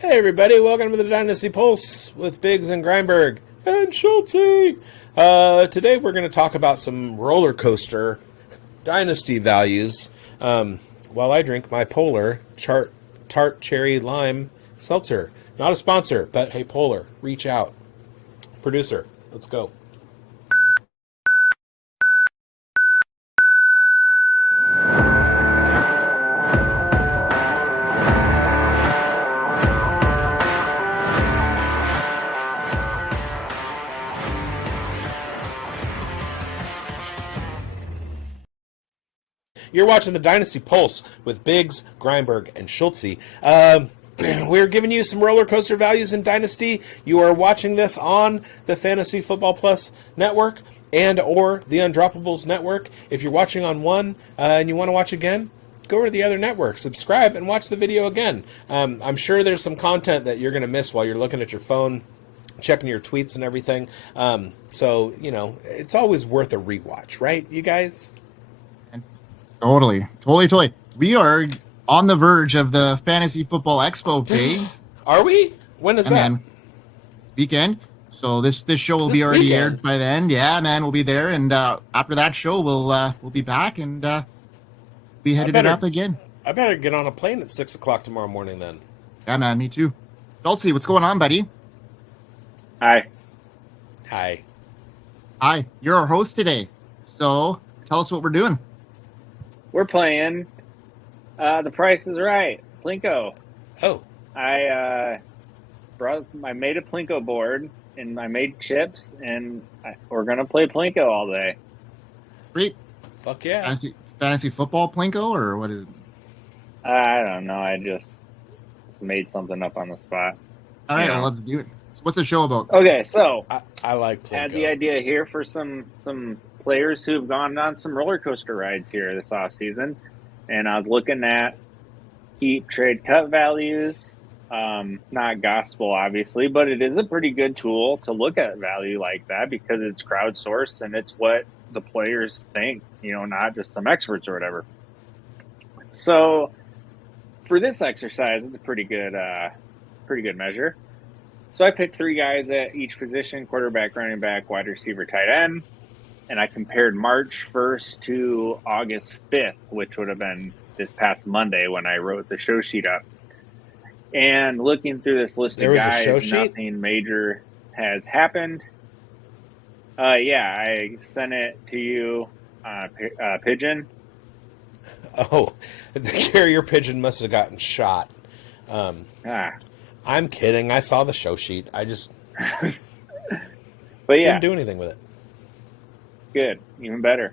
Hey everybody, welcome to the Dynasty Pulse with Bigz and Grindberg and Schultze. Today we're going to talk about some roller coaster Dynasty values while I drink my Polar Tart Cherry Lime Seltzer. Not a sponsor, but hey Polar, reach out. Producer, let's go. You're watching the Dynasty Pulse with Bigz, Grindberg, and Schultze. We're giving you some roller coaster values in Dynasty. You are watching this on the Fantasy Football Plus network and or the Undroppables network. If you're watching on one and you want to watch again, go over to the other network, subscribe, and watch the video again. I'm sure there's some content that you're going to miss while you're looking at your phone, checking your tweets and everything. So, you know, it's always worth a rewatch, right, you guys? Totally. We are on the verge of the Fantasy Football Expo days. Are we? When is that? Man, weekend. So this show will be already aired by then. Yeah, man, we'll be there, and after that show, we'll be back and be headed it up again. I better get on a plane at 6 o'clock tomorrow morning then. Yeah, man, me too. Schultze, what's going on, buddy? Hi. Hi. You're our host today. So tell us what we're doing. We're playing The Price is Right, Plinko. Oh. I made a Plinko board, and I made chips, and we're going to play Plinko all day. Great. Fuck yeah. Fantasy Football Plinko, or what is it? I don't know. I just made something up on the spot. All right, let's do it. So what's the show about? Okay, so I like Plinko. I had the idea here for some players who've gone on some roller coaster rides here this offseason, and I was looking at keep trade cut values. Not gospel, obviously, but it is a pretty good tool to look at value like that because it's crowdsourced and it's what the players think, not just some experts or whatever. So for this exercise, it's a pretty good measure. So I picked three guys at each position: quarterback, running back, wide receiver, tight end. And I compared March 1st to August 5th, which would have been this past Monday when I wrote the show sheet up. And looking through this list of guys, nothing major has happened. Yeah, I sent it to you, Pigeon. Oh, the carrier pigeon must have gotten shot. I'm kidding. I saw the show sheet. I just didn't do anything with it. Good, even better.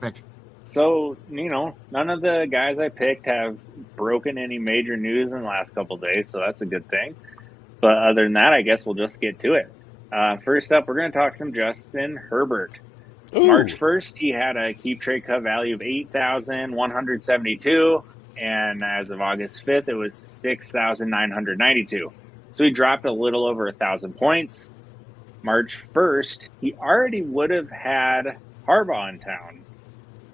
Rick. So, none of the guys I picked have broken any major news in the last couple of days, so that's a good thing. But other than that, I guess we'll just get to it. First up, we're going to talk some Justin Herbert. Ooh. March 1st, he had a keep trade cut value of 8,172, and as of August 5th, it was 6,992. So he dropped a little over 1,000 points. March 1st, he already would have had Harbaugh in town.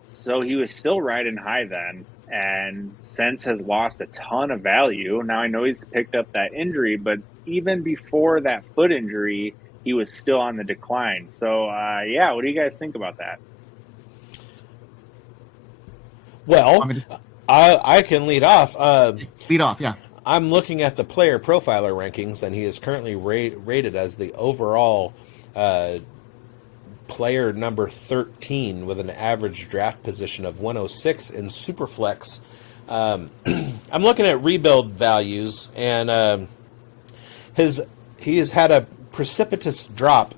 So he was still riding high then, and since has lost a ton of value. Now I know he's picked up that injury, but even before that foot injury, he was still on the decline. So, what do you guys think about that? Well, I can lead off. Lead off, yeah. I'm looking at the player profiler rankings, and he is currently rated as the overall player number 13 with an average draft position of 106 in Superflex. I'm looking at rebuild values, and he has had a precipitous drop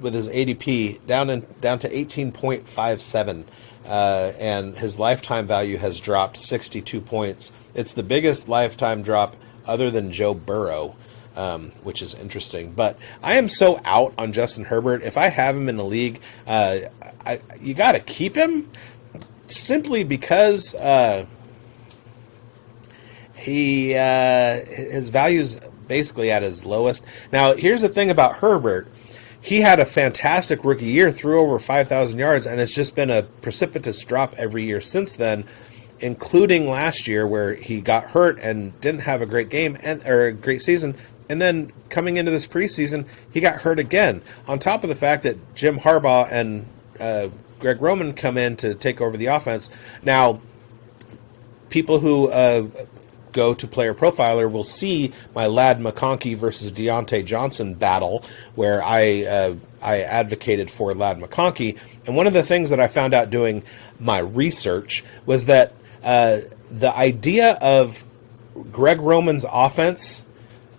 with his ADP down to 18.57, and his lifetime value has dropped 62 points. It's the biggest lifetime drop other than Joe Burrow, which is interesting. But I am so out on Justin Herbert. If I have him in the league, you got to keep him simply because his value's basically at his lowest. Now, here's the thing about Herbert. He had a fantastic rookie year, threw over 5,000 yards, and it's just been a precipitous drop every year since then. including last year where he got hurt and didn't have a great game or a great season. And then coming into this preseason, he got hurt again. On top of the fact that Jim Harbaugh and Greg Roman come in to take over the offense. Now, people who go to Player Profiler will see my Ladd McConkey versus Deontay Johnson battle, where I advocated for Ladd McConkey. And one of the things that I found out doing my research was that the idea of Greg Roman's offense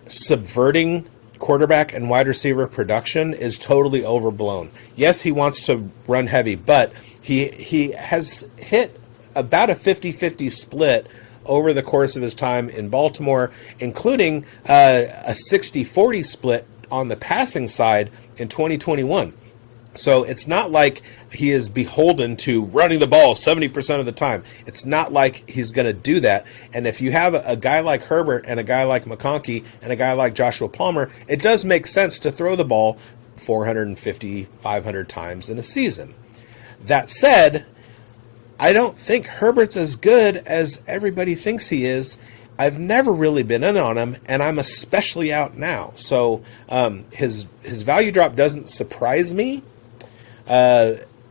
subverting quarterback and wide receiver production is totally overblown. Yes, he wants to run heavy, but he has hit about a 50-50 split over the course of his time in Baltimore, including a 60-40 split on the passing side in 2021. So it's not like he is beholden to running the ball 70% of the time. It's not like he's going to do that. And if you have a guy like Herbert and a guy like McConkey and a guy like Joshua Palmer, it does make sense to throw the ball 450, 500 times in a season. That said, I don't think Herbert's as good as everybody thinks he is. I've never really been in on him, and I'm especially out now. So his value drop doesn't surprise me,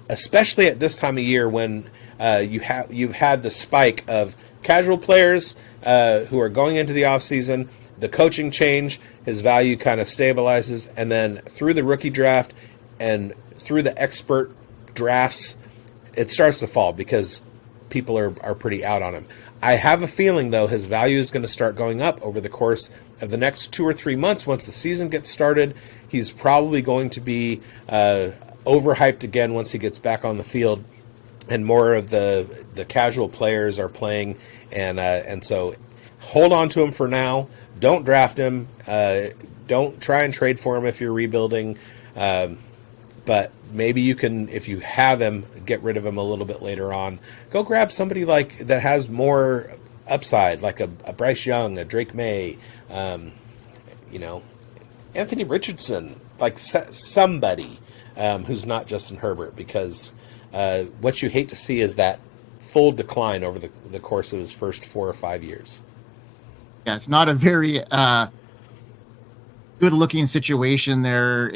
especially at this time of year when you've had the spike of casual players who are going into the offseason, the coaching change, his value kind of stabilizes, and then through the rookie draft and through the expert drafts, it starts to fall because people are pretty out on him. I have a feeling, though, his value is going to start going up over the course of the next 2 or 3 months. Once the season gets started, he's probably going to be overhyped again once he gets back on the field and more of the casual players are playing. And so hold on to him for now. Don't draft him. Don't try and trade for him if you're rebuilding. But maybe you can, if you have him, get rid of him a little bit later on. Go grab somebody like that has more upside, like a Bryce Young, a Drake May, Anthony Richardson, like somebody who's not Justin Herbert, because what you hate to see is that full decline over the course of his first 4 or 5 years. Yeah, it's not a very good-looking situation there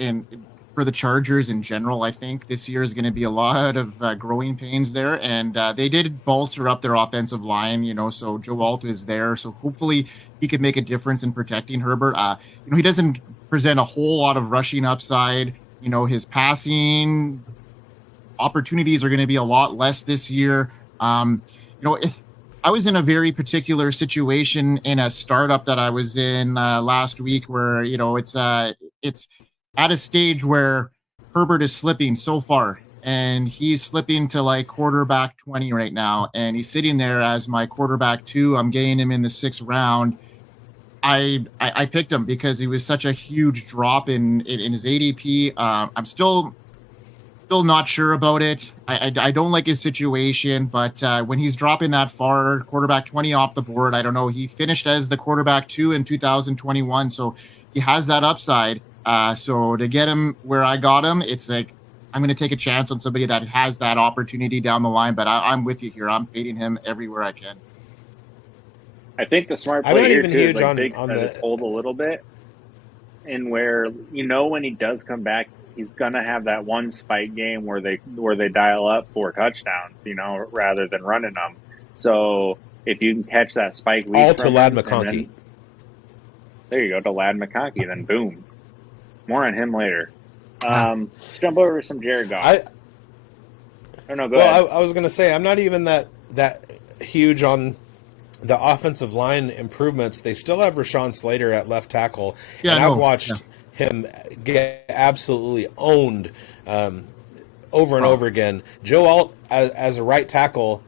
for the Chargers in general. I think this year is going to be a lot of growing pains there, and they did bolster up their offensive line, so Joe Alt is there, so hopefully he could make a difference in protecting Herbert. He doesn't present a whole lot of rushing upside. His passing opportunities are going to be a lot less this year. If I was in a very particular situation in a startup that I was in last week where, it's at a stage where Herbert is slipping so far, and he's slipping to like quarterback 20 right now, and he's sitting there as my quarterback 2. I'm getting him in the 6th round. I picked him because he was such a huge drop in his ADP. I'm still not sure about it. I don't like his situation, but when he's dropping that far, quarterback 20 off the board, I don't know. He finished as the quarterback 2 in 2021, so he has that upside. So to get him where I got him, it's like I'm going to take a chance on somebody that has that opportunity down the line. But I'm with you here. I'm fading him everywhere I can. I think the smart play here too is like Bigz said, is hold a little bit, and where when he does come back, he's gonna have that one spike game where they dial up 4 touchdowns, rather than running them. So if you can catch that spike week, all to Ladd McConkey. There you go, to Ladd McConkey. Then boom. More on him later. Let's jump over to some Jared Goff. Go ahead. I was going to say, I'm not even that huge on the offensive line improvements. They still have Rashawn Slater at left tackle, I've watched him get absolutely owned over and over again. Joe Alt as a right tackle,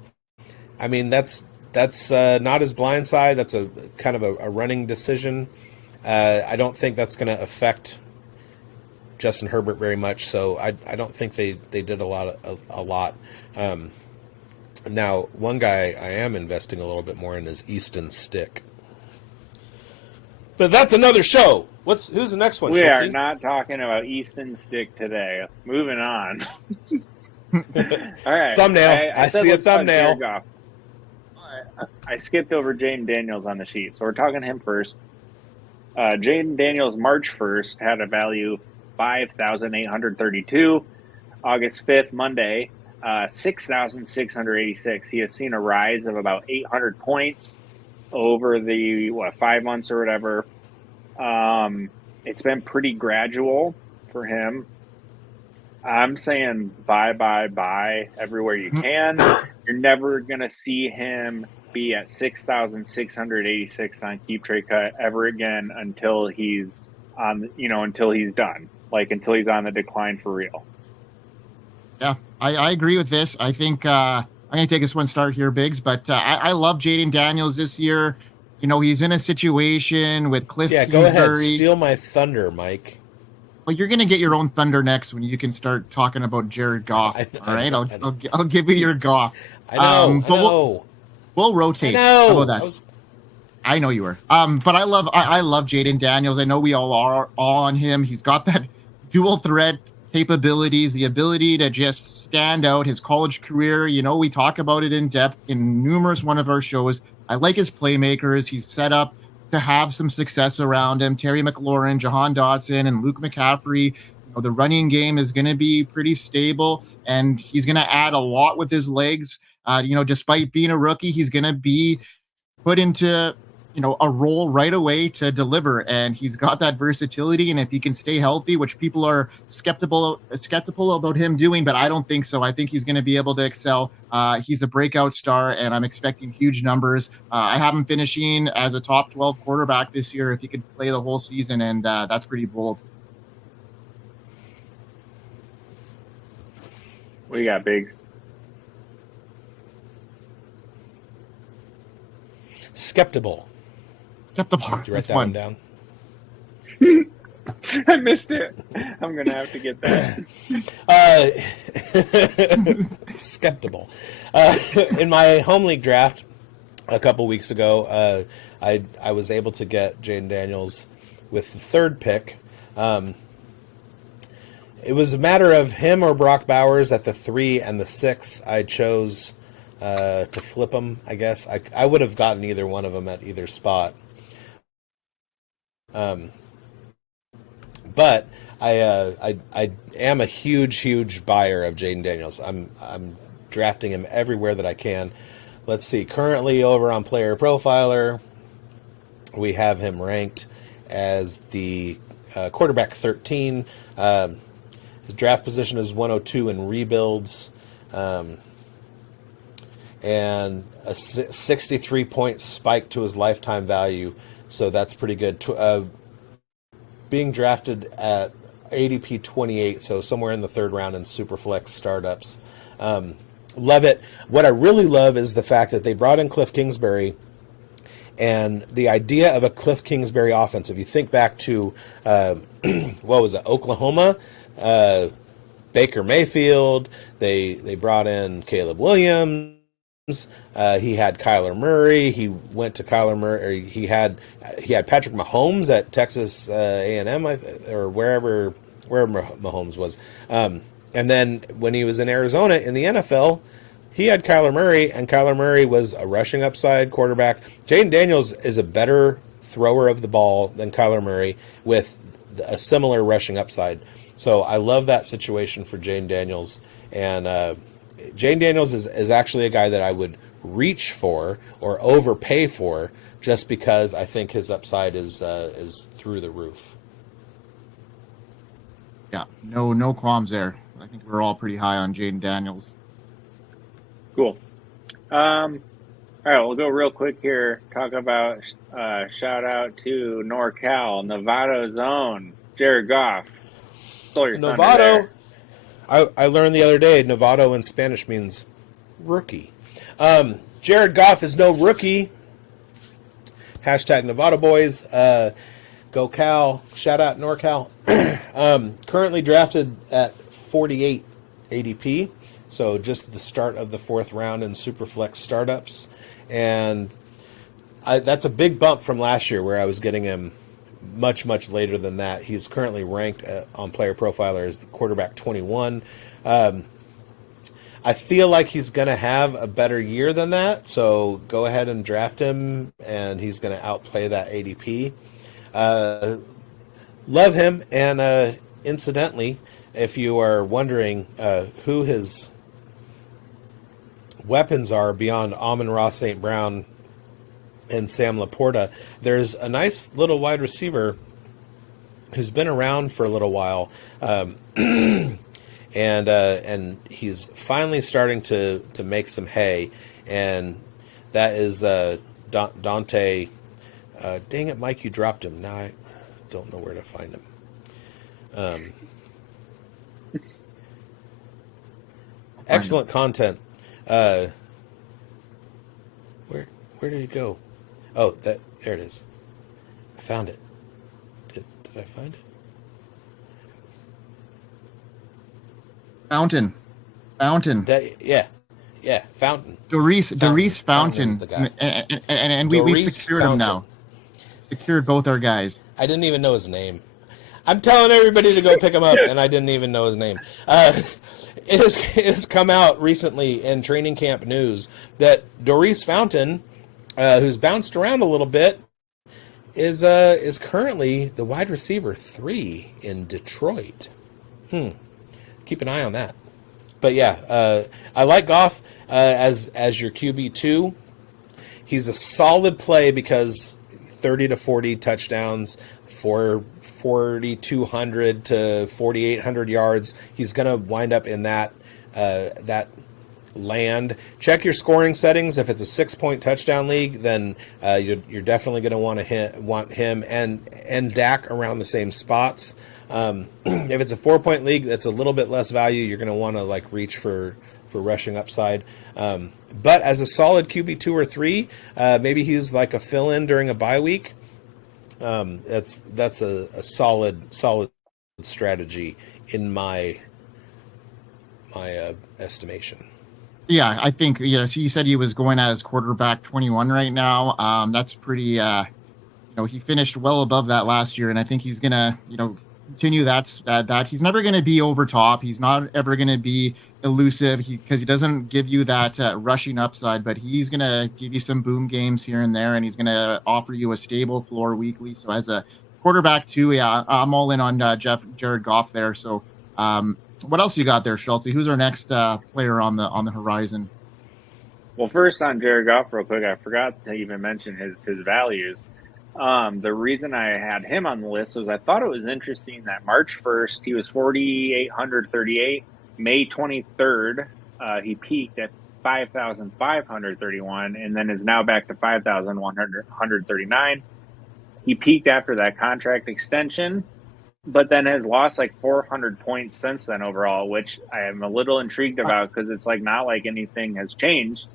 I mean, that's not his blind side. That's a kind of a running decision. I don't think that's going to affect Justin Herbert very much, so I don't think they did a lot. Now, one guy I am investing a little bit more in is Easton Stick, but that's another show. Who's the next one? We Schultze? are not talking about Easton Stick today. Moving on. All right, thumbnail. I see a thumbnail. I skipped over Jayden Daniels on the sheet, so we're talking him first. Jayden Daniels, March 1st, had a value 5,832. August 5th, Monday, 6,686. He has seen a rise of about 800 points over the 5 months or whatever. It's been pretty gradual for him. I'm saying buy everywhere you can. You're never going to see him be at 6,686 on Keep Trade Cut ever again until he's on, until he's done, until he's on the decline for real. Yeah, I agree with this. I think I'm going to take this one start here, Bigz, but I love Jayden Daniels this year. He's in a situation with Cliff Kingsbury. Yeah, go ahead. Steal my thunder, Mike. Well, you're going to get your own thunder next when you can start talking about Jared Goff. All right, I'll give you your Goff. I know. We'll rotate. How about that? I know you were. But I love Jayden Daniels. I know we all are on him. He's got that dual threat capabilities, the ability to just stand out. His college career, we talk about it in depth in numerous one of our shows. I like his playmakers. He's set up to have some success around him. Terry McLaurin, Jahan Dotson, and Luke McCaffrey. The running game is going to be pretty stable, and he's going to add a lot with his legs. Despite being a rookie, he's going to be put into a role right away to deliver, and he's got that versatility. And if he can stay healthy, which people are skeptical about him doing, but I don't think so. I think he's going to be able to excel. He's a breakout star, and I'm expecting huge numbers. I have him finishing as a top 12 quarterback this year if he could play the whole season, and that's pretty bold. What do you got, Biggs? Skeptical. Did you write that one down? I missed it. I'm going to have to get that. Skeptical. In my home league draft a couple weeks ago, I was able to get Jayden Daniels with the third pick. It was a matter of him or Brock Bowers at the 3 and the 6. I chose to flip them, I guess. I would have gotten either one of them at either spot. But I am a huge buyer of Jayden Daniels. I'm drafting him everywhere that I can. Let's see. Currently over on Player Profiler, we have him ranked as the quarterback 13. His draft position is 102 in rebuilds. And a 63-point spike to his lifetime value. So that's pretty good. Being drafted at ADP 28, so somewhere in the third round in Superflex startups. Love it. What I really love is the fact that they brought in Cliff Kingsbury, and the idea of a Cliff Kingsbury offense. If you think back to, what was it, Oklahoma, Baker Mayfield, they brought in Caleb Williams. He had Kyler Murray. He went to Kyler Murray. He had Patrick Mahomes at Texas A&M or wherever Mahomes was. And then when he was in Arizona in the NFL, he had Kyler Murray, and Kyler Murray was a rushing upside quarterback. Jayden Daniels is a better thrower of the ball than Kyler Murray with a similar rushing upside. So I love that situation for Jayden Daniels, and Jayden Daniels is actually a guy that I would reach for or overpay for just because I think his upside is through the roof. Yeah, no qualms there. I think we're all pretty high on Jayden Daniels. Cool. All right, we'll go real quick here. Talk about shout out to NorCal, Nevada's own Jared Goff. Stole your thunder there. I learned the other day, Novato in Spanish means rookie. Jared Goff is no rookie. Hashtag Nevada boys. Go Cal. Shout out NorCal. Currently drafted at 48 ADP. So just the start of the fourth round in Superflex startups. And that's a big bump from last year where I was getting him much later than that. He's currently ranked on Player Profiler as quarterback 21. I feel like he's going to have a better year than that, so go ahead and draft him, and he's going to outplay that ADP. Love him, and incidentally, if you are wondering who his weapons are beyond Amon-Ra St. Brown and Sam Laporta, there's a nice little wide receiver who's been around for a little while, and he's finally starting to make some hay, and that is Dante. Dang it, Mike, you dropped him. Now I don't know where to find him. Excellent content. Where did it go? Oh, there it is. I found it. Did I find it? Fountain. Yeah, Fountain. Doris Fountain. Fountain is the guy. And we've secured him now. Secured both our guys. I didn't even know his name. I'm telling everybody to go pick him up, and I didn't even know his name. It has come out recently in training camp news that Doris Fountain, who's bounced around a little bit, is currently the wide receiver 3 in Detroit. Keep an eye on that. But yeah, I like Goff as your QB2. He's a solid play because 30 to 40 touchdowns for 4,200 to 4,800 yards. He's going to wind up in that land. Check your scoring settings. If it's a 6-point touchdown league, then you're definitely going to want him and Dak around the same spots. If it's a 4-point league, that's a little bit less value. You're going to want to reach for rushing upside. But as a solid QB 2 or 3, maybe he's like a fill-in during a bye week. That's a solid strategy in my estimation. Yeah, I think, so you said he was going as quarterback 21 right now. That's pretty, he finished well above that last year, and I think he's going to, continue that. He's never going to be over top. He's not ever going to be elusive because he doesn't give you that rushing upside, but he's going to give you some boom games here and there, and he's going to offer you a stable floor weekly. So as a quarterback too, yeah, I'm all in on Jared Goff there. So what else you got there, Schulte? Who's our next player on the horizon? Well, first on Jared Goff, real quick, I forgot to even mention his values. The reason I had him on the list was I thought it was interesting that March 1st, he was 4,838. May 23rd, he peaked at 5,531 and then is now back to 5,139. He peaked after that contract extension, but then has lost 400 points since then overall, which I am a little intrigued about because it's not like anything has changed.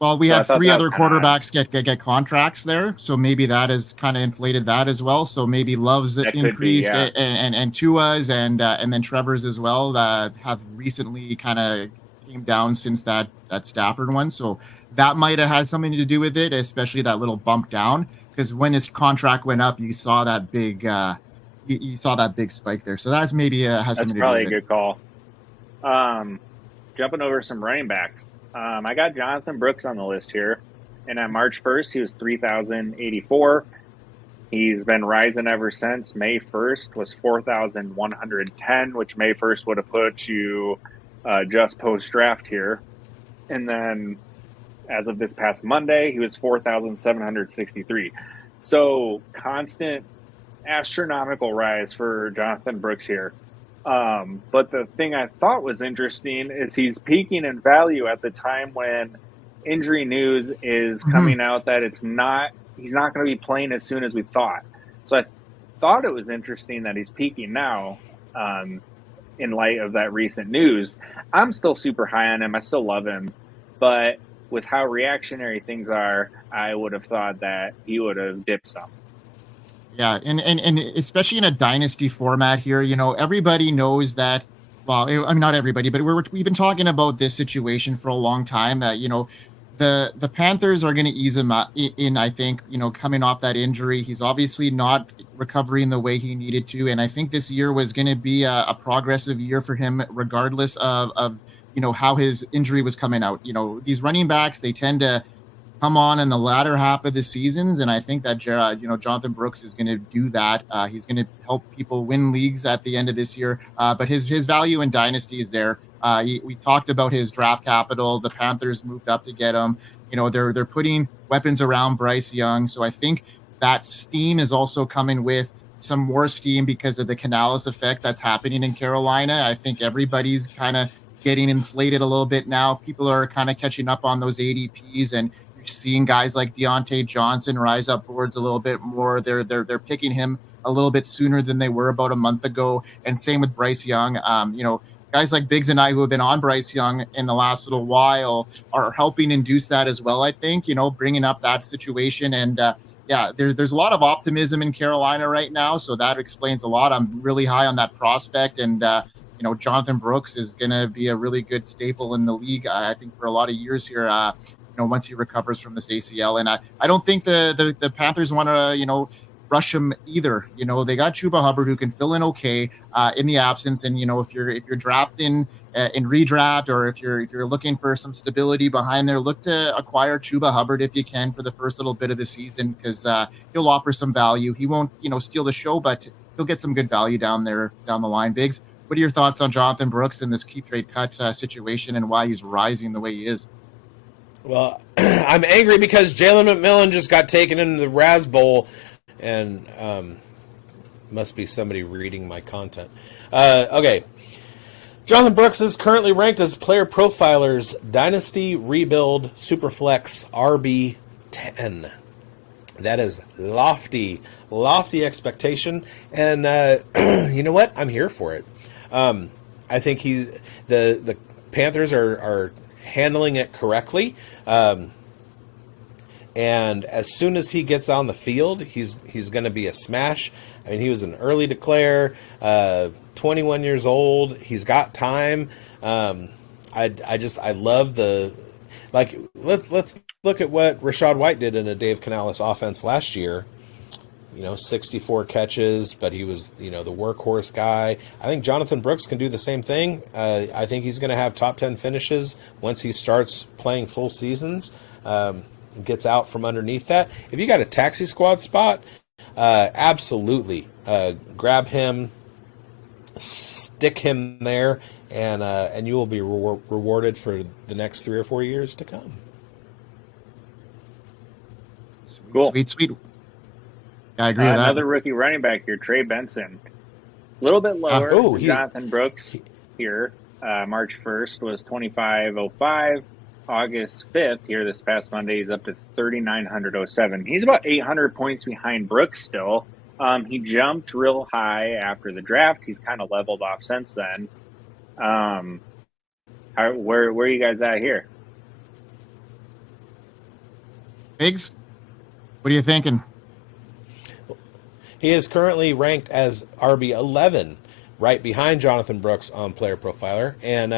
Well, we had 3 other quarterbacks get contracts there, so maybe that has kind of inflated that as well. So maybe Love's increased, and Tua's and then Trevor's as well have recently kind of came down since that Stafford one. So that might have had something to do with it, especially that little bump down. Because when his contract went up, you saw that big spike there. So that's maybe has something to do with it. That's probably a good call. Jumping over some running backs. I got Jonathan Brooks on the list here, and on March 1st, he was 3,084. He's been rising ever since. May 1st was 4,110, which May 1st would have put you just post-draft here. And then as of this past Monday, he was 4,763. So constant astronomical rise for Jonathan Brooks here. But the thing I thought was interesting is he's peaking in value at the time when injury news is coming out that he's not going to be playing as soon as we thought. So I thought it was interesting that he's peaking now, in light of that recent news. I'm still super high on him. I still love him, but with how reactionary things are, I would have thought that he would have dipped some. Yeah, and especially in a dynasty format here, everybody knows that. Well, I mean, not everybody, but we've been talking about this situation for a long time. That the Panthers are going to ease him in. I think coming off that injury, he's obviously not recovering the way he needed to, and I think this year was going to be a progressive year for him, regardless of how his injury was coming out. These running backs, they tend to come on in the latter half of the seasons, and I think that Jonathan Brooks is going to do that. He's going to help people win leagues at the end of this year, but his value in Dynasty is there. We talked about his draft capital. The Panthers moved up to get him. They're putting weapons around Bryce Young, so I think that steam is also coming with some more steam because of the Canales effect that's happening in Carolina. I think everybody's kind of getting inflated a little bit now. People are kind of catching up on those ADPs, and you're seeing guys like Deontay Johnson rise up boards a little bit more. They're picking him a little bit sooner than they were about a month ago, and same with Bryce Young. Guys like Bigz and I who have been on Bryce Young in the last little while are helping induce that as well, I think, bringing up that situation. And there's a lot of optimism in Carolina right now, so that explains a lot. I'm really high on that prospect, and Jonathan Brooks is going to be a really good staple in the league, I think, for a lot of years here, once he recovers from this ACL. And I don't think the Panthers want to, rush him either. They got Chuba Hubbard who can fill in okay in the absence. And if you're drafting in redraft, or if you're looking for some stability behind there, look to acquire Chuba Hubbard if you can for the first little bit of the season, because he'll offer some value. He won't steal the show, but he'll get some good value down the line. Biggs, what are your thoughts on Jonathan Brooks in this keep trade cut situation and why he's rising the way he is? Well, I'm angry because Jalen McMillan just got taken into the Raz Bowl. And must be somebody reading my content. Okay. Jonathan Brooks is currently ranked as Player Profiler's Dynasty Rebuild Superflex RB10. That is lofty expectation. And you know what? I'm here for it. I think the Panthers are handling it correctly. And as soon as he gets on the field, he's going to be a smash. I mean, he was an early declare, 21 years old. He's got time. I love let's look at what Rachaad White did in a Dave Canales offense last year. 64 catches, but he was, the workhorse guy. I think Jonathan Brooks can do the same thing. I think he's going to have top 10 finishes once he starts playing full seasons. Gets out from underneath that. If you got a taxi squad spot, absolutely grab him, stick him there, and you will be rewarded for the next 3 or 4 years to come. Cool. Sweet. I agree with that. Another rookie running back here, Trey Benson. A little bit lower than Jonathan Brooks here. March 1st was 25.05. August 5th, here this past Monday, he's up to 3,907. He's about 800 points behind Brooks still. He jumped real high after the draft. He's kind of leveled off since then. Where are you guys at here? Biggs, what are you thinking? He is currently ranked as RB11, right behind Jonathan Brooks on Player Profiler. And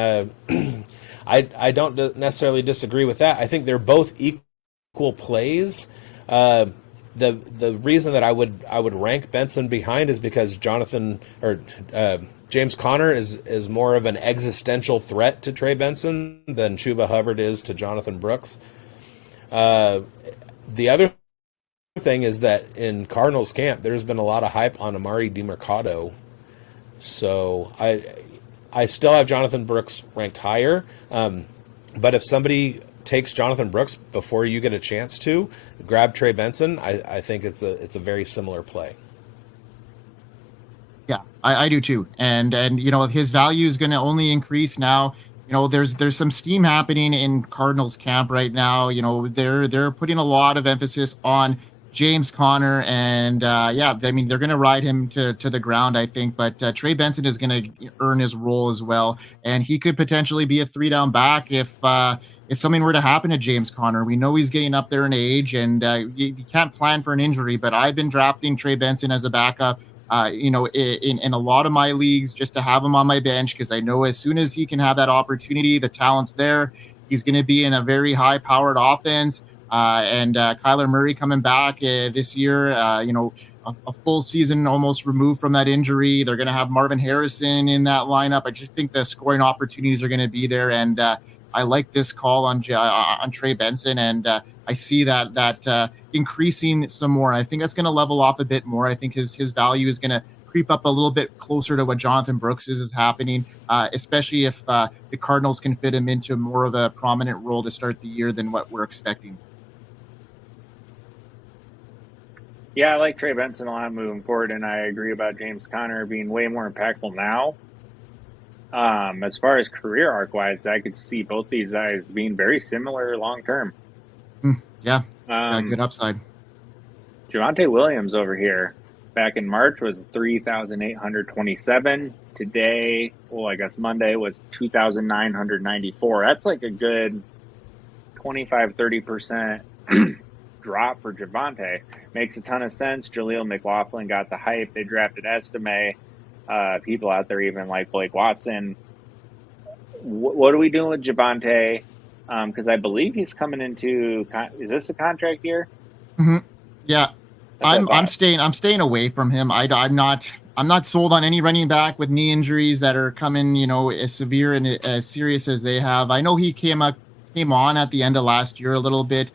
I don't necessarily disagree with that. I think they're both equal plays. The reason that I would rank Benson behind is because James Conner is more of an existential threat to Trey Benson than Chuba Hubbard is to Jonathan Brooks. The other thing is that in Cardinals camp, there's been a lot of hype on Amari DiMercado. So I still have Jonathan Brooks ranked higher, but if somebody takes Jonathan Brooks before you get a chance to grab Trey Benson, I think it's a very similar play. Yeah, I do too, and his value is going to only increase now. There's some steam happening in Cardinals camp right now. They're putting a lot of emphasis on James Conner, and they're going to ride him to the ground, I think. But Trey Benson is going to earn his role as well, and he could potentially be a 3-down back if something were to happen to James Conner. We know he's getting up there in age, and you can't plan for an injury. But I've been drafting Trey Benson as a backup, in a lot of my leagues, just to have him on my bench, because I know as soon as he can have that opportunity, the talent's there. He's going to be in a very high-powered offense. And Kyler Murray coming back this year, a full season almost removed from that injury. They're going to have Marvin Harrison in that lineup. I just think the scoring opportunities are going to be there. And I like this call on Trey Benson. And I see that increasing some more. I think that's going to level off a bit more. I think his value is going to creep up a little bit closer to what Jonathan Brooks is happening, especially if the Cardinals can fit him into more of a prominent role to start the year than what we're expecting. Yeah, I like Trey Benson a lot moving forward, and I agree about James Conner being way more impactful now. As far as career arc-wise, I could see both these guys being very similar long-term. Yeah, good upside. Javonte Williams over here, back in March, was 3,827. Today, I guess Monday, was 2,994. That's like a good 25-30% drop for Javonte. Makes a ton of sense. Jaleel McLaughlin got the hype. They drafted Estime. People out there even like Blake Watson. What are we doing with Javonte? Because I believe he's coming into. Is this a contract year? Mm-hmm. Yeah, I'm staying away from him. I'm not sold on any running back with knee injuries that are coming, as severe and as serious as they have. I know he came on at the end of last year a little bit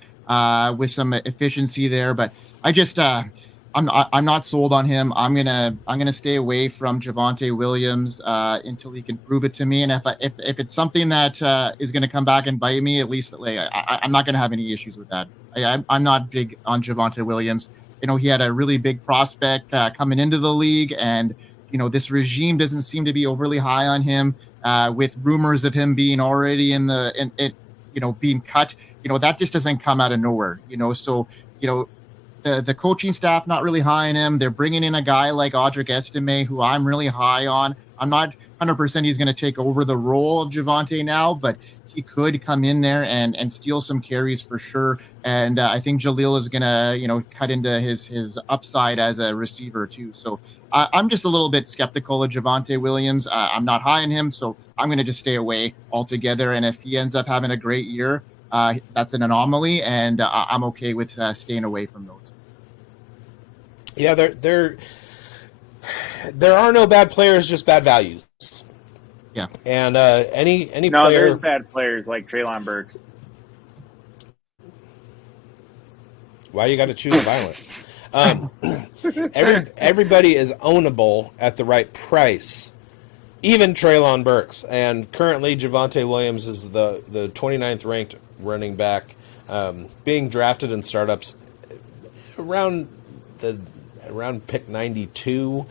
with some efficiency there, but I'm not sold on him. I'm gonna stay away from Javonte Williams until he can prove it to me. And if it's something that is gonna come back and bite me, at least I'm not gonna have any issues with that. I'm not big on Javonte Williams. He had a really big prospect coming into the league, and this regime doesn't seem to be overly high on him. With rumors of him being already being cut, that just doesn't come out of nowhere. So the coaching staff not really high on him. They're bringing in a guy like Audric Estime, who I'm really high on. I'm not 100% he's going to take over the role of Javonte now, but he could come in there and steal some carries for sure. And I think Jaleel is going to, cut into his upside as a receiver too. So I'm just a little bit skeptical of Javonte Williams. I'm not high on him, so I'm going to just stay away altogether. And if he ends up having a great year, that's an anomaly, and I'm okay with staying away from those. Yeah, there are no bad players, just bad values. Yeah, and any no, player. There's bad players like Treylon Burks. Why you got to choose violence? Everybody is ownable at the right price, even Treylon Burks. And currently, Javonte Williams is the 29th ranked running back, being drafted in startups around pick 92.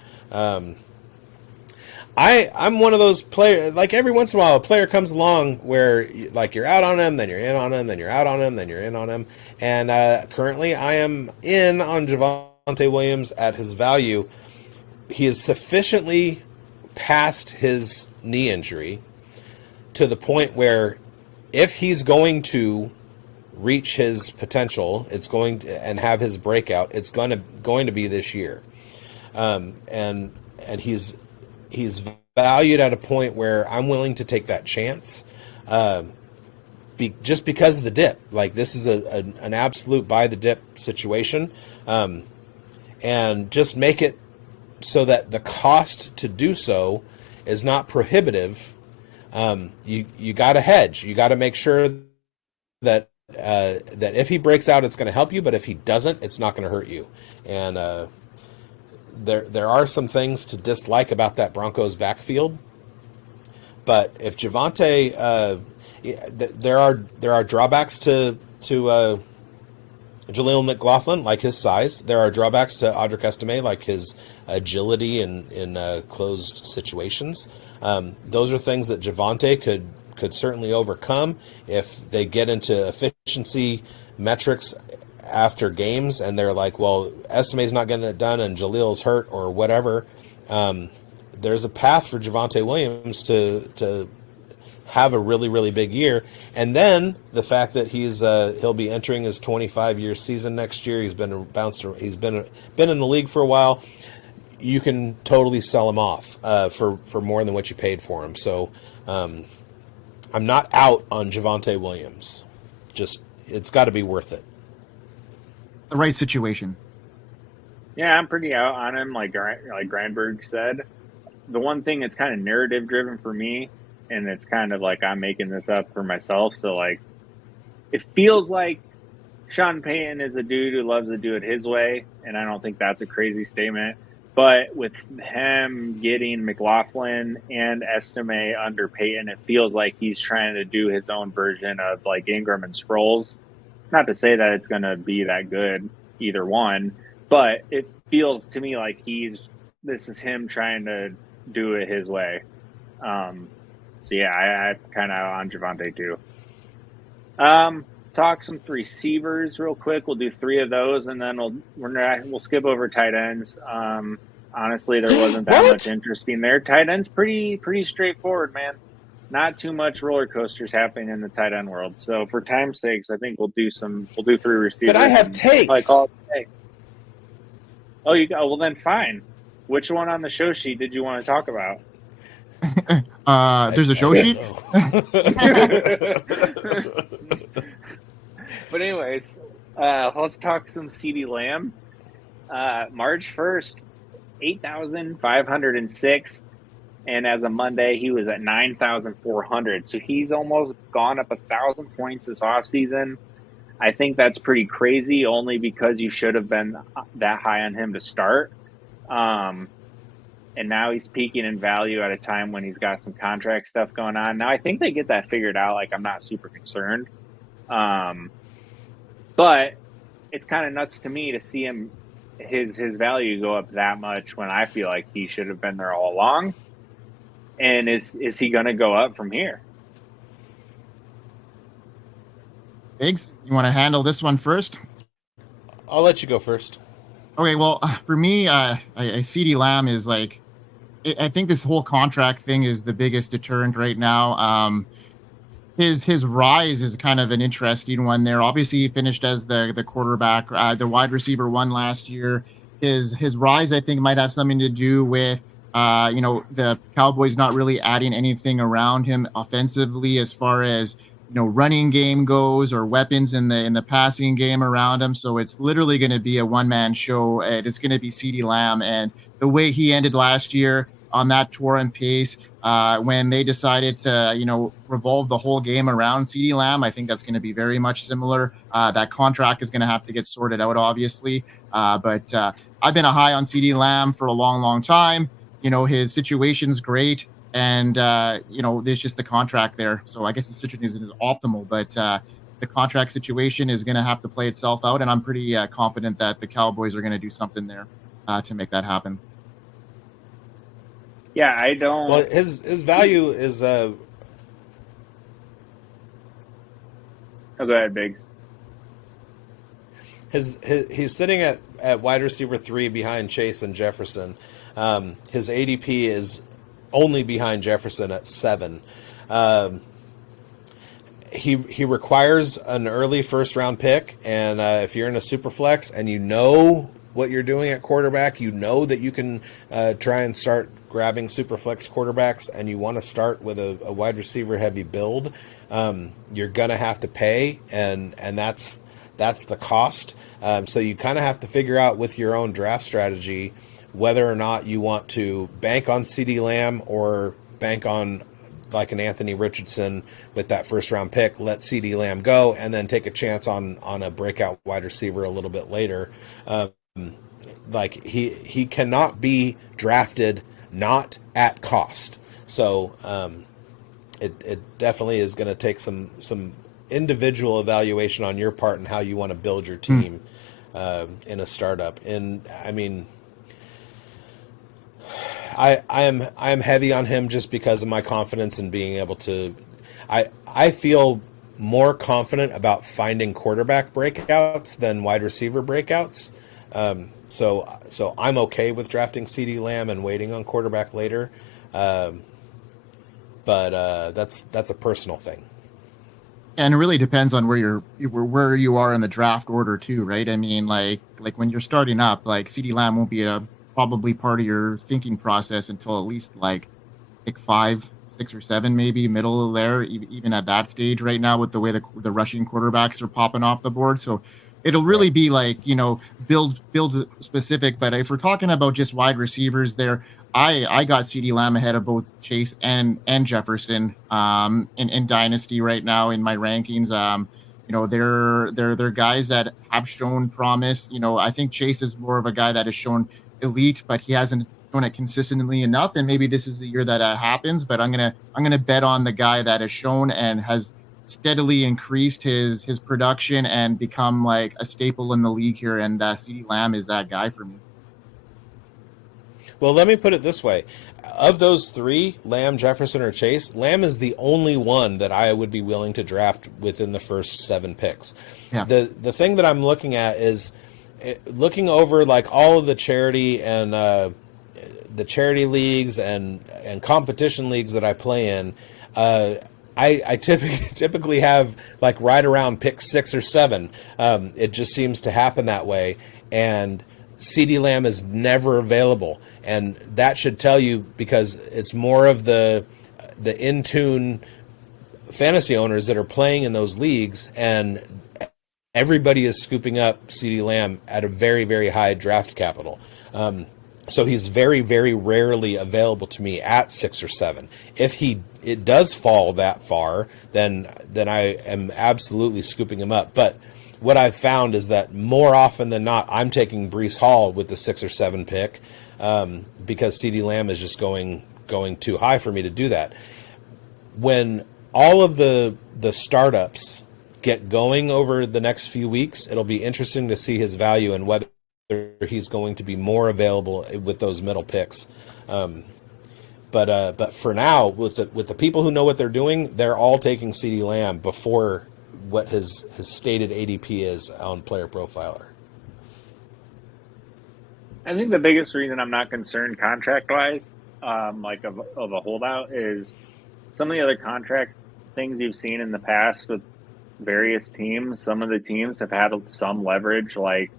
I'm one of those players, like every once in a while a player comes along where like you're out on him, then you're in on him, then you're out on him, then you're in on him. And currently I am in on Javonte Williams at his value. He is sufficiently past his knee injury to the point where if he's going to reach his potential, and have his breakout, it's going to be this year. And he's valued at a point where I'm willing to take that chance, just because of the dip. Like, this is an absolute buy the dip situation, and just make it so that the cost to do so is not prohibitive. You got to hedge. You got to make sure that if he breaks out, it's going to help you, but if he doesn't, it's not going to hurt you. And there are some things to dislike about that Broncos backfield, but if Javonte, there are drawbacks to Jaleel McLaughlin, like his size. There are drawbacks to Audric Estime, like his agility in closed situations. Those are things that Javonte could certainly overcome if they get into efficiency metrics after games and they're like, well, Estime's not getting it done and Jaleel's hurt or whatever. There's a path for Javonte Williams to have a really, really big year. And then the fact that he'll be entering his 25-year season next year. He's been in the league for a while. You can totally sell him off for more than what you paid for him. So I'm not out on Javonte Williams. Just, it's got to be worth it. the right situation. Yeah, I'm pretty out on him, like Grindberg said. The one thing that's kind of narrative driven for me, and it's kind of like I'm making this up for myself. So like, it feels like Sean Payton is a dude who loves to do it his way, and I don't think that's a crazy statement. But with him getting McLaughlin and Estime under Payton, it feels like he's trying to do his own version of like Ingram and Sproles. Not to say that it's going to be that good, either one, but it feels to me like this is him trying to do it his way. So yeah, I kind of on Javonte too. Talk some receivers real quick. We'll do 3 of those, and then we'll skip over tight ends. Honestly, there wasn't that much interesting there. Tight ends pretty straightforward, man. Not too much roller coasters happening in the tight end world. So for time's sakes, I think we'll do 3 receivers. But I have takes. Oh, you go. Well, then fine. Which one on the show sheet did you want to talk about? There's a show sheet. But anyways, let's talk some Ceedee Lamb. March 1st, 8,506. And as of Monday, he was at 9,400. So he's almost gone up 1,000 points this offseason. I think that's pretty crazy, only because you should have been that high on him to start. And now he's peaking in value at a time when he's got some contract stuff going on. Now, I think they get that figured out. Like, I'm not super concerned. But it's kind of nuts to me to see his value go up that much when I feel like he should have been there all along. And is he going to go up from here? Bigz, you want to handle this one first? I'll let you go first. Okay, well, for me, Ceedee Lamb is like, I think this whole contract thing is the biggest deterrent right now. His rise is kind of an interesting one there. Obviously, he finished as the quarterback, the wide receiver 1 last year. His rise, I think, might have something to do with the Cowboys not really adding anything around him offensively as far as running game goes or weapons in the passing game around him. So it's literally going to be a one-man show. It's going to be Ceedee Lamb, and the way he ended last year on that torrent pace, when they decided to revolve the whole game around Ceedee Lamb, I think that's going to be very much similar. That contract is going to have to get sorted out, obviously. But I've been a high on Ceedee Lamb for a long time. His situation's great. And, there's just the contract there. So I guess the situation isn't optimal, but the contract situation is going to have to play itself out. And I'm pretty confident that the Cowboys are going to do something there to make that happen. Yeah, I don't. Well, his value is. Oh, go ahead, Biggs. He's sitting at wide receiver 3 behind Chase and Jefferson. His ADP is only behind Jefferson at 7. He requires an early first round pick, and if you're in a super flex and what you're doing at quarterback, that you can try and start grabbing super flex quarterbacks, and you want to start with a wide receiver heavy build, you're gonna have to pay, and that's the cost. So you kind of have to figure out with your own draft strategy whether or not you want to bank on Ceedee Lamb or bank on like an Anthony Richardson with that first round pick, let Ceedee Lamb go, and then take a chance on a breakout wide receiver a little bit later. Like he cannot be drafted not at cost. So it definitely is going to take some individual evaluation on your part and how you want to build your team in a startup. And I mean, I am heavy on him just because of my confidence in being able to. I feel more confident about finding quarterback breakouts than wide receiver breakouts. So I'm okay with drafting Ceedee Lamb and waiting on quarterback later. But that's a personal thing. And it really depends on where you are in the draft order too, right? I mean, like when you're starting up, like Ceedee Lamb won't be probably part of your thinking process until at least like pick 5, 6, or 7, maybe middle of there, even at that stage right now with the way the rushing quarterbacks are popping off the board. So it'll really be like, build specific. But if we're talking about just wide receivers there, I got Ceedee Lamb ahead of both Chase and Jefferson in Dynasty right now in my rankings. They're guys that have shown promise. I think Chase is more of a guy that has shown elite, but he hasn't shown it consistently enough. And maybe this is the year that happens. But I'm gonna bet on the guy that has shown and has steadily increased his production and become like a staple in the league here. And Ceedee Lamb is that guy for me. Well, let me put it this way. Of those three, Lamb, Jefferson, or Chase, Lamb is the only one that I would be willing to draft within the first 7 picks. Yeah. The thing that I'm looking at is looking over like all of the charity and the charity leagues and competition leagues that I play in. I typically have like right around pick 6 or 7. It just seems to happen that way. And Ceedee Lamb is never available, and that should tell you, because it's more of the in-tune fantasy owners that are playing in those leagues, and everybody is scooping up Ceedee Lamb at a very, very high draft capital. So he's very, very rarely available to me at 6 or 7. If it does fall that far, then I am absolutely scooping him up. But what I've found is that more often than not, I'm taking Breece Hall with the 6 or 7 pick because Ceedee Lamb is just going too high for me to do that. When all of the startups get going over the next few weeks, it'll be interesting to see his value and whether he's going to be more available with those middle picks. But for now, with the people who know what they're doing, they're all taking Ceedee Lamb before what his stated ADP is on Player Profiler. I think the biggest reason I'm not concerned contract-wise, of a holdout, is some of the other contract things you've seen in the past with various teams. Some of the teams have had some leverage, like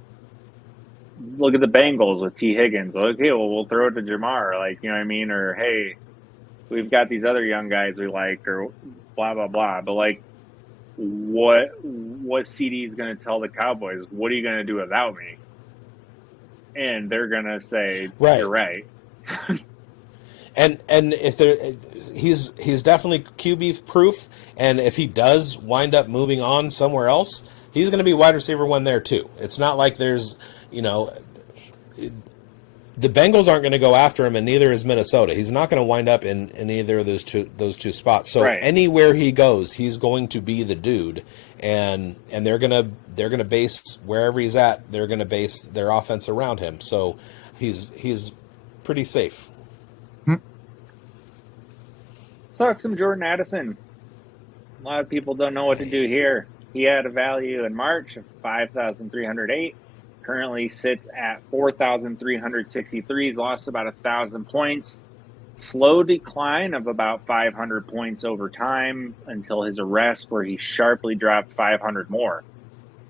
look at the Bengals with T. Higgins. Okay, well, we'll throw it to Jamar, you know what I mean? Or, hey, we've got these other young guys we like, or blah, blah, blah. But, what CD is going to tell the Cowboys? What are you going to do without me? And they're going to say, right. You're right. And if he's definitely QB proof, and if he does wind up moving on somewhere else, he's going to be wide receiver 1 there too. It's not like there's, the Bengals aren't going to go after him, and neither is Minnesota. He's not going to wind up in either of those two spots. So Anywhere he goes, he's going to be the dude, and they're gonna base wherever he's at. They're going to base their offense around him. So he's pretty safe. Talk some Jordan Addison. A lot of people don't know what to do here. He had a value in March of 5,308. Currently sits at 4,363. He's lost about 1,000 points. Slow decline of about 500 points over time until his arrest, where he sharply dropped 500 more.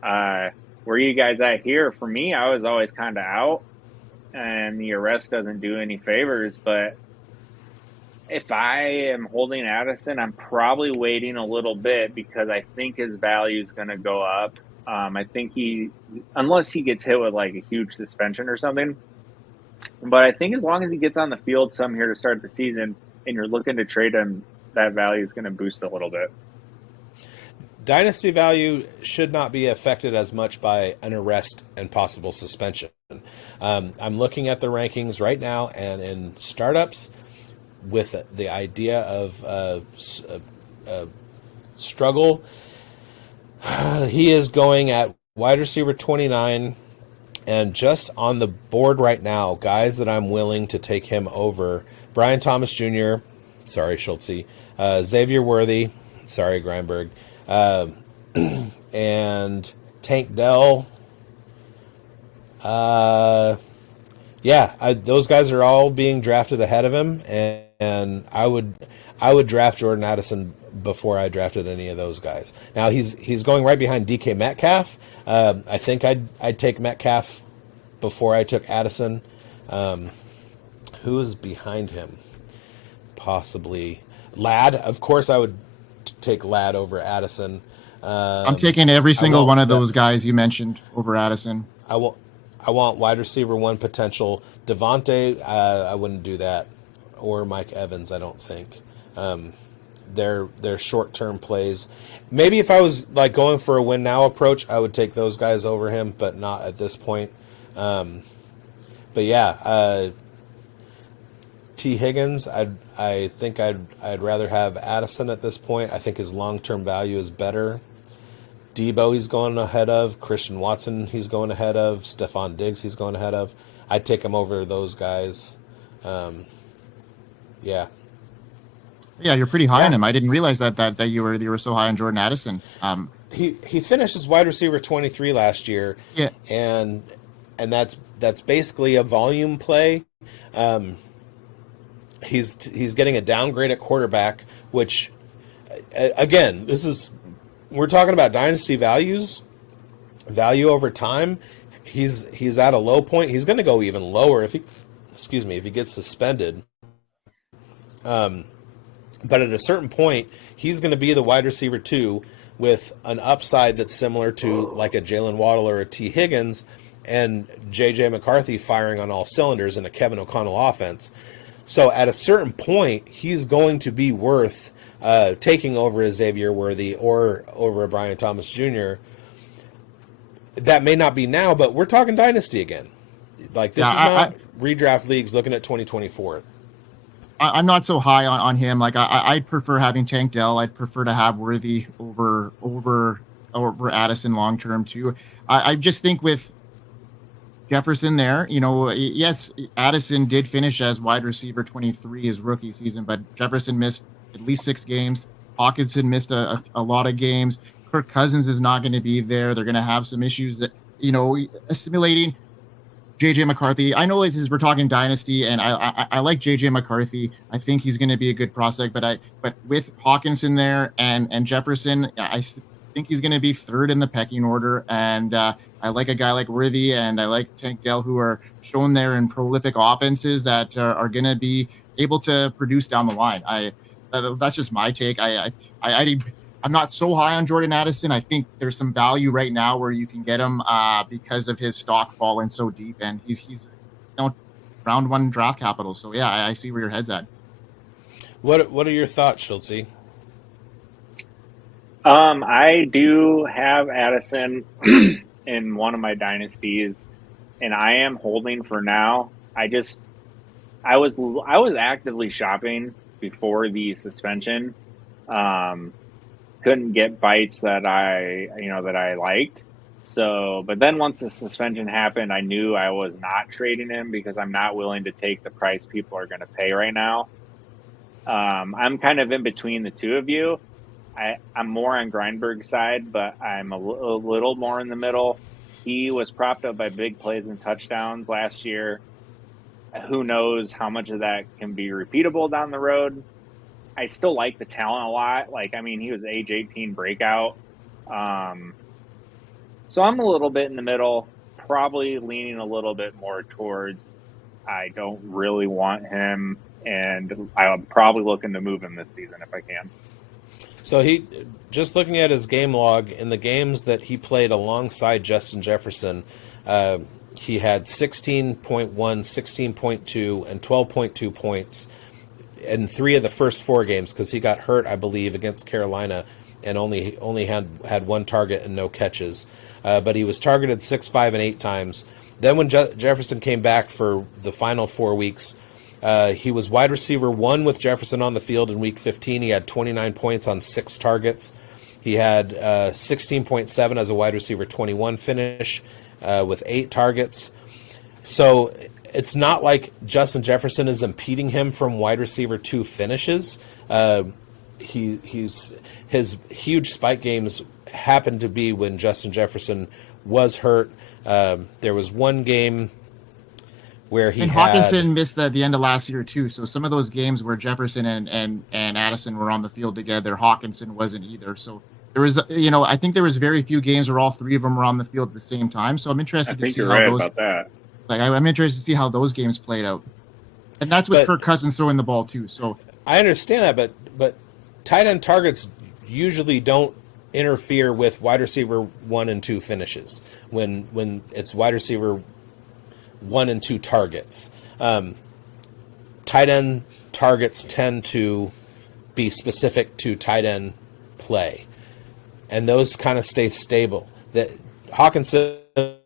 Where are you guys at here? For me, I was always kind of out, and the arrest doesn't do any favors. But if I am holding Addison, I'm probably waiting a little bit because I think his value is going to go up. I think unless he gets hit with a huge suspension or something, but I think as long as he gets on the field some here to start the season and you're looking to trade him, that value is going to boost a little bit. Dynasty value should not be affected as much by an arrest and possible suspension. I'm looking at the rankings right now, and in startups, with the idea of struggle, he is going at wide receiver 29, and just on the board right now, guys that I'm willing to take him over: Brian Thomas Jr., sorry, Schultze, Xavier Worthy, sorry, Grindberg, and Tank Dell. Those guys are all being drafted ahead of him, and I would draft Jordan Addison before I drafted any of those guys. Now he's going right behind DK Metcalf. I think I'd take Metcalf before I took Addison. Who is behind him? Possibly Ladd. Of course, I would take Ladd over Addison. I'm taking every single one of those guys you mentioned over Addison. I want wide receiver 1 potential. Javonte, I wouldn't do that, or Mike Evans. I don't think. They're short-term plays. Maybe if I was like going for a win now approach, I would take those guys over him, but not at this point. But yeah, T. Higgins, I think I'd rather have Addison at this point. I think his long-term value is better. Debo he's going ahead of. Christian Watson he's going ahead of. Stephon Diggs he's going ahead of. I'd take him over those guys. Yeah. Yeah, you're pretty high on him. I didn't realize that you were so high on Jordan Addison. He finished as wide receiver 23 last year. Yeah. And that's basically a volume play. He's getting a downgrade at quarterback, which again, we're talking about dynasty value over time. He's at a low point. He's going to go even lower if he gets suspended. But at a certain point, he's going to be the wide receiver 2 with an upside that's similar to like a Jalen Waddle or a T. Higgins, and J.J. McCarthy firing on all cylinders in a Kevin O'Connell offense. So at a certain point, he's going to be worth taking over a Xavier Worthy or over a Brian Thomas Jr. That may not be now, but we're talking dynasty again. Like this is not redraft leagues looking at 2024. I'm not so high on him. Like I'd prefer having Tank Dell. I'd prefer to have Worthy over Addison long term too. I just think with Jefferson there, yes, Addison did finish as wide receiver 23 his rookie season, but Jefferson missed at least 6 games. Hawkinson missed a lot of games. Kirk Cousins is not going to be there. They're going to have some issues that, assimilating JJ McCarthy. I know we're talking dynasty, and I like JJ McCarthy. I think he's going to be a good prospect, but with Hawkinson there and Jefferson, I think he's going to be 3rd in the pecking order. And I like a guy like Worthy, and I like Tank Dell, who are shown there in prolific offenses that are going to be able to produce down the line. That's just my take. I'm not so high on Jordan Addison. I think there's some value right now where you can get him because of his stock falling so deep, and he's round 1 draft capital. So yeah, I see where your head's at. What are your thoughts, Schultze? I do have Addison in one of my dynasties, and I am holding for now. I was actively shopping before the suspension. Couldn't get bites that I liked. So, but then once the suspension happened, I knew I was not trading him because I'm not willing to take the price people are going to pay right now. I'm kind of in between the two of you. I'm more on Grindberg's side, but I'm a little more in the middle. He was propped up by big plays and touchdowns last year. Who knows how much of that can be repeatable down the road. I still like the talent a lot. He was age 18 breakout. So I'm a little bit in the middle, probably leaning a little bit more towards I don't really want him, and I'm probably looking to move him this season if I can. So just looking at his game log, in the games that he played alongside Justin Jefferson, he had 16.1, 16.2, and 12.2 points in 3 of the first 4 games because he got hurt, I believe, against Carolina and only had 1 target and no catches. But he was targeted 6, 5, and 8 times. Then when Jefferson came back for the final 4 weeks, he was wide receiver 1 with Jefferson on the field in week 15. He had 29 points on 6 targets. He had 16.7 as a wide receiver 21 finish with 8 targets. So it's not like Justin Jefferson is impeding him from wide receiver 2 finishes. His huge spike games happened to be when Justin Jefferson was hurt. There was one game where Hawkinson missed at the end of last year too. So some of those games where Jefferson and Addison were on the field together, Hawkinson wasn't either. So there was, I think there was very few games where all 3 of them were on the field at the same time. So I'm interested to see how those. About that. I'm interested to see how those games played out, and that's with Kirk Cousins throwing the ball too. So I understand that, but tight end targets usually don't interfere with wide receiver 1 and 2 finishes when it's wide receiver 1 and 2 targets. Tight end targets tend to be specific to tight end play, and those kind of stay stable. That Hawkinson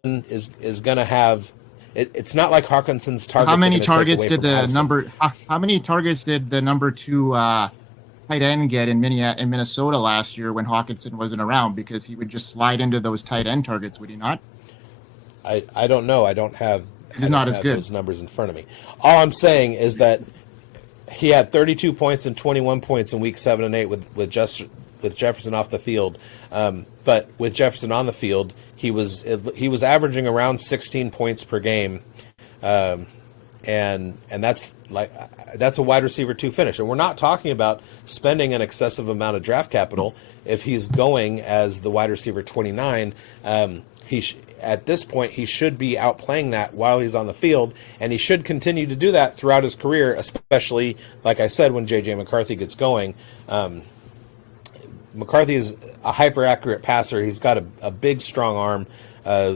is going to have. It's not like Hawkinson's targets. How many targets did the number? How many targets did the number 2 tight end get in Minnesota last year when Hawkinson wasn't around? Because he would just slide into those tight end targets, would he not? I don't know. I don't have. It's not as good. Those numbers in front of me. All I'm saying is that he had 32 points and 21 points in week 7 and 8 with Jefferson off the field. But with Jefferson on the field, he was averaging around 16 points per game, and that's a wide receiver 2 finish. And we're not talking about spending an excessive amount of draft capital. If he's going as the wide receiver 29, at this point, he should be outplaying that while he's on the field, and he should continue to do that throughout his career, especially, like I said, when J.J. McCarthy gets going. McCarthy is a hyper-accurate passer. He's got a big, strong arm,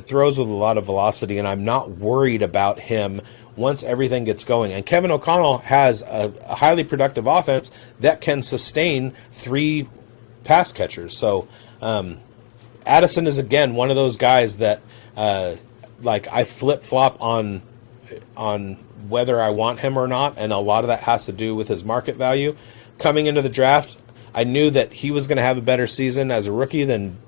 throws with a lot of velocity, and I'm not worried about him once everything gets going. And Kevin O'Connell has a highly productive offense that can sustain 3 pass catchers. So Addison is, again, one of those guys that I flip-flop on whether I want him or not, and a lot of that has to do with his market value. Coming into the draft, I knew that he was going to have a better season as a rookie than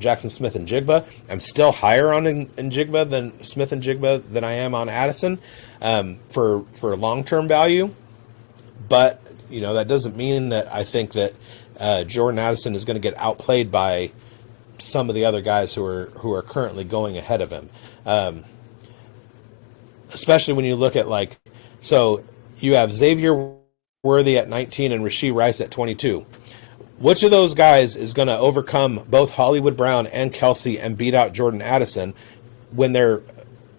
Jackson Smith and Jigba. I'm still higher on Njigba than Smith and Jigba than I am on Addison for long-term value. But that doesn't mean that I think that Jordan Addison is going to get outplayed by some of the other guys who are currently going ahead of him. Especially when you look at so you have Xavier Worthy at 19 and Rashee Rice at 22. Which of those guys is going to overcome both Hollywood Brown and Kelsey and beat out Jordan Addison when they're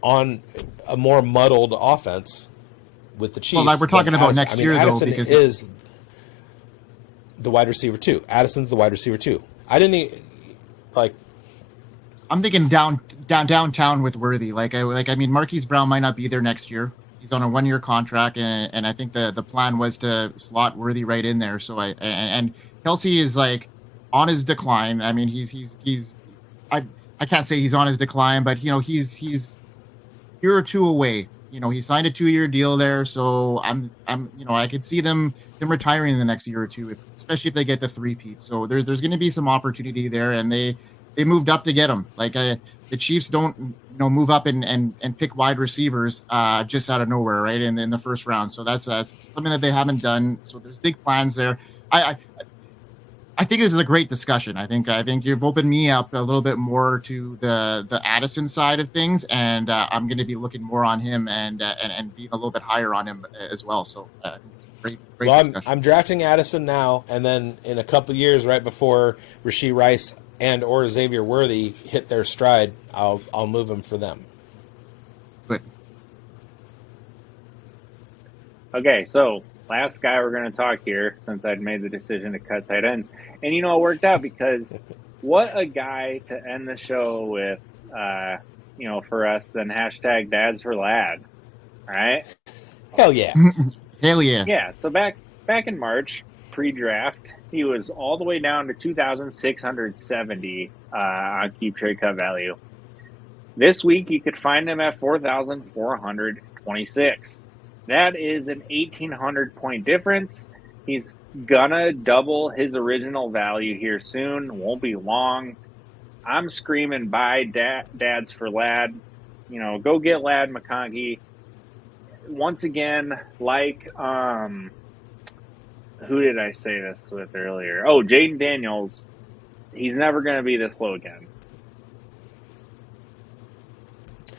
on a more muddled offense with the Chiefs? Well, we're talking about next year, Addison though, because is the wide receiver 2. Addison's the wide receiver 2. I didn't I'm thinking downtown with Worthy. Marquise Brown might not be there next year. He's on a 1-year contract, and I think the plan was to slot Worthy right in there. So and Kelsey is on his decline. I mean, I can't say he's on his decline, but he's year or 2 away. He signed a 2-year deal there, so I could see them retiring in the next year or 2, especially if they get the 3-peat. So there's going to be some opportunity there, and they moved up to get him. The Chiefs don't move up and pick wide receivers just out of nowhere, right? In the first round. So that's something that they haven't done. So there's big plans there. I think this is a great discussion. I think you've opened me up a little bit more to the Addison side of things, and I'm going to be looking more on him and being a little bit higher on him as well. So I think it's a great discussion. I'm drafting Addison now, and then in a couple of years, right before Rashee Rice and or Xavier Worthy hit their stride, I'll move them for them. Good. Okay, so last guy we're going to talk here, since I'd made the decision to cut tight ends. And, it worked out because what a guy to end the show with, for us, than hashtag Dads for Lad. All right? Hell yeah. Hell yeah. Yeah, so back in March, pre-draft, he was all the way down to 2,670 on Keep Trade Cut Value. This week, you could find him at 4,426. That is an 1,800 point difference. He's gonna double his original value here soon. Won't be long. I'm screaming buy Dads for Lad. Go get Lad McConkey. Once again, who did I say this with earlier? Oh, Jayden Daniels. He's never going to be this low again.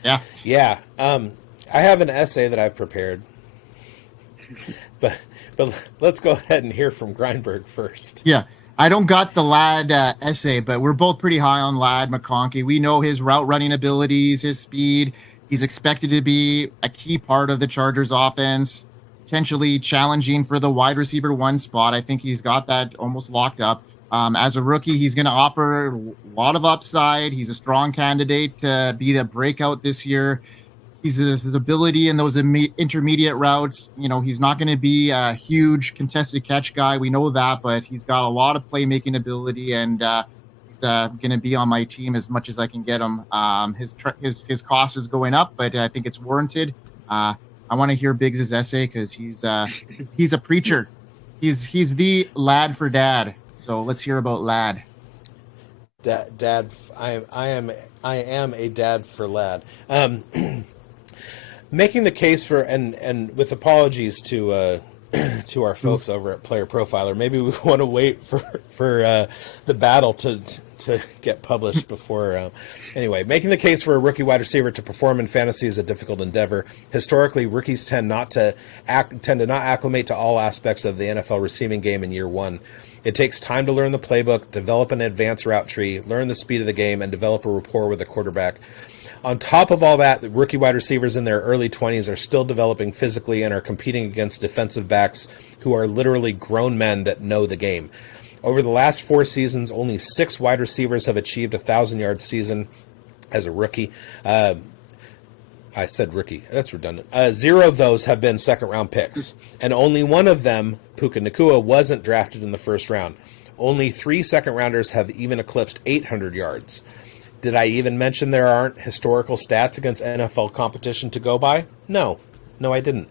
Yeah. Yeah. I have an essay that I've prepared. but let's go ahead and hear from Grindberg first. Yeah. I don't got the Lad essay, but we're both pretty high on Lad McConkey. We know his route running abilities, his speed. He's expected to be a key part of the Chargers offense, potentially challenging for the wide receiver 1 spot. I think he's got that almost locked up. As a rookie, he's going to offer a lot of upside. He's a strong candidate to be the breakout this year. His ability in those intermediate routes, he's not going to be a huge contested catch guy. We know that, but he's got a lot of playmaking ability, and he's going to be on my team as much as I can get him. His cost is going up, but I think it's warranted. I want to hear Biggs' essay because he's a preacher. He's the lad for dad. So let's hear about Lad. Dad, I am a dad for Lad. Making the case for and with apologies to our folks over at Player Profiler, maybe we want to wait for the battle to get published before. Anyway, making the case for a rookie wide receiver to perform in fantasy is a difficult endeavor. Historically, rookies tend to not acclimate to all aspects of the NFL receiving game in year one. It takes time to learn the playbook, develop an advanced route tree, learn the speed of the game, and develop a rapport with the quarterback. On top of all that, the rookie wide receivers in their early 20s are still developing physically and are competing against defensive backs who are literally grown men that know the game. Over the last 4 seasons, only 6 wide receivers have achieved a 1,000-yard season as a rookie. I said rookie. That's redundant. 0 of those have been second-round picks, and only one of them, Puka Nacua, wasn't drafted in the first round. Only 3 second-rounders have even eclipsed 800 yards. Did I even mention there aren't historical stats against NFL competition to go by? No, I didn't.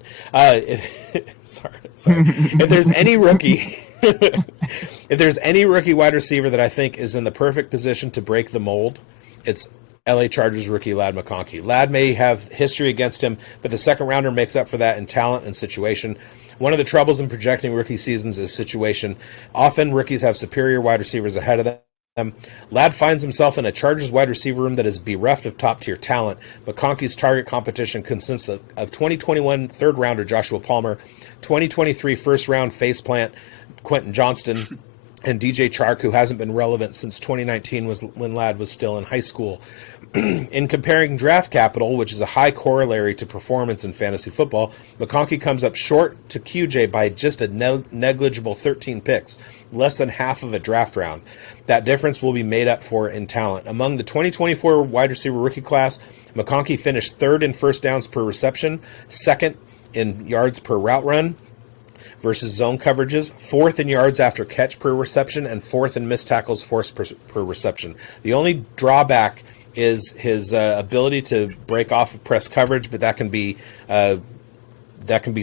Sorry. If there's any rookie... if there's any rookie wide receiver that I think is in the perfect position to break the mold, it's LA Chargers rookie Ladd McConkey. Ladd may have history against him, but the second rounder makes up for that in talent and situation. One of the troubles in projecting rookie seasons is situation. Often rookies have superior wide receivers ahead of them. Ladd finds himself in a Chargers wide receiver room that is bereft of top-tier talent. McConkey's target competition consists of 2021 third-rounder Joshua Palmer, 2023 first-round faceplant Quentin Johnston, and DJ Chark, who hasn't been relevant since 2019 when Ladd was still in high school. In comparing draft capital, which is a high corollary to performance in fantasy football, McConkey comes up short to QJ by just a negligible 13 picks, less than half of a draft round. That difference will be made up for in talent. Among the 2024 wide receiver rookie class, McConkey finished 3rd in first downs per reception, 2nd in yards per route run versus zone coverages, 4th in yards after catch per reception, and 4th in missed tackles forced per reception. The only drawback is his ability to break off of press coverage, but that can be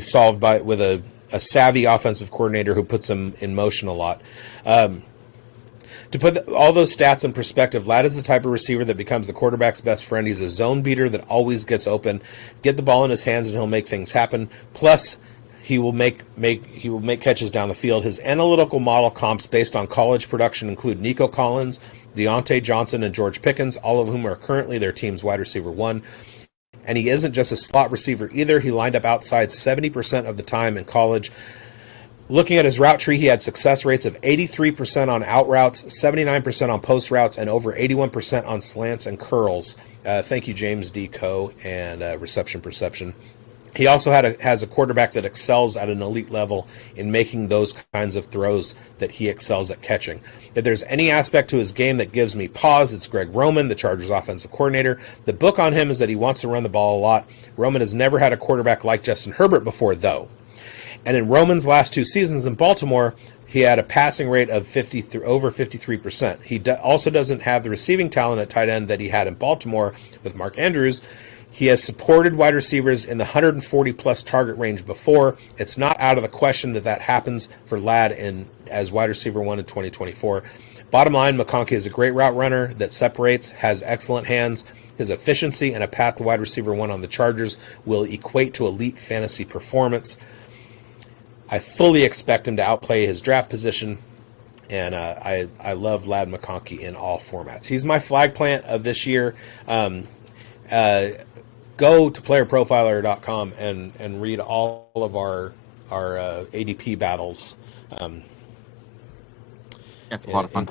solved with a savvy offensive coordinator who puts him in motion a lot. To put all those stats in perspective, Ladd is the type of receiver that becomes the quarterback's best friend. He's a zone beater that always gets open. Get the ball in his hands and he'll make things happen. Plus, he will make catches down the field. His analytical model comps based on college production include Nico Collins, Deontay Johnson, and George Pickens, all of whom are currently their team's wide receiver 1. And he isn't just a slot receiver either. He lined up outside 70% of the time in college. Looking at his route tree, he had success rates of 83% on out routes, 79% on post routes, and over 81% on slants and curls. Thank you, James D. Coe and Reception Perception. He also has a quarterback that excels at an elite level in making those kinds of throws that he excels at catching. If there's any aspect to his game that gives me pause, it's Greg Roman, the Chargers offensive coordinator. The book on him is that he wants to run the ball a lot. Roman has never had a quarterback like Justin Herbert before, though. And in Roman's last 2 seasons in Baltimore, he had a passing rate of over 53%. He also doesn't have the receiving talent at tight end that he had in Baltimore with Mark Andrews. He has supported wide receivers in the 140-plus target range before. It's not out of the question that happens for Ladd as wide receiver 1 in 2024. Bottom line, McConkey is a great route runner that separates, has excellent hands. His efficiency and a path to wide receiver 1 on the Chargers will equate to elite fantasy performance. I fully expect him to outplay his draft position, and I love Ladd McConkey in all formats. He's my flag plant of this year. Go to playerprofiler.com and read all of our ADP battles. That's a lot of fun,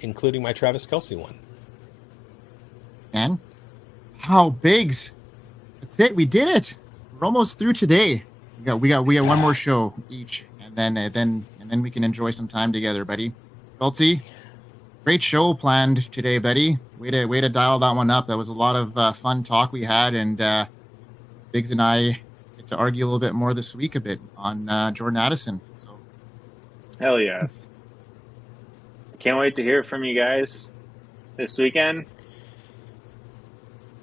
including my Travis Kelce one. And how Bigz? That's it. We did it. We're almost through today. We got one more show each, and then we can enjoy some time together, buddy. Schultzy, great show planned today, buddy. Way to dial that one up. That was a lot of fun talk we had, and Biggs and I get to argue a little bit more this week a bit on Jordan Addison. So, Hell yes. Can't wait to hear from you guys this weekend.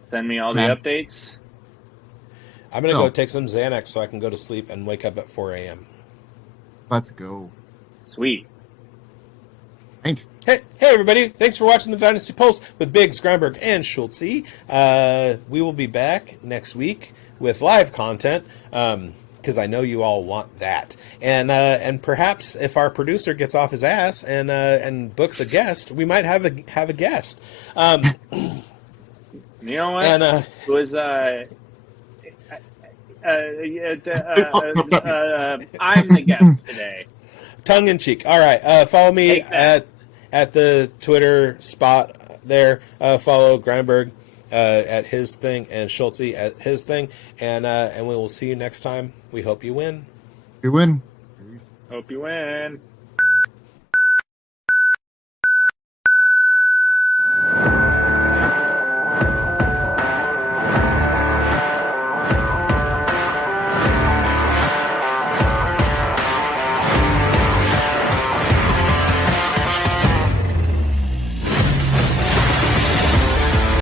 Send me all the updates. I'm going to go take some Xanax so I can go to sleep and wake up at 4 a.m. Let's go. Sweet. Right. Hey, everybody. Thanks for watching the Dynasty Pulse with Bigz, Grindberg, and Schultzy. We will be back next week with live content because I know you all want that. And perhaps if our producer gets off his ass and books a guest, we might have a guest. You know what? And, it was I'm the guest today. Tongue in cheek. All right. Follow me at the Twitter spot there. Follow Grindberg at his thing and Schultzy at his thing. And we will see you next time. We hope you win. You win. Hope you win.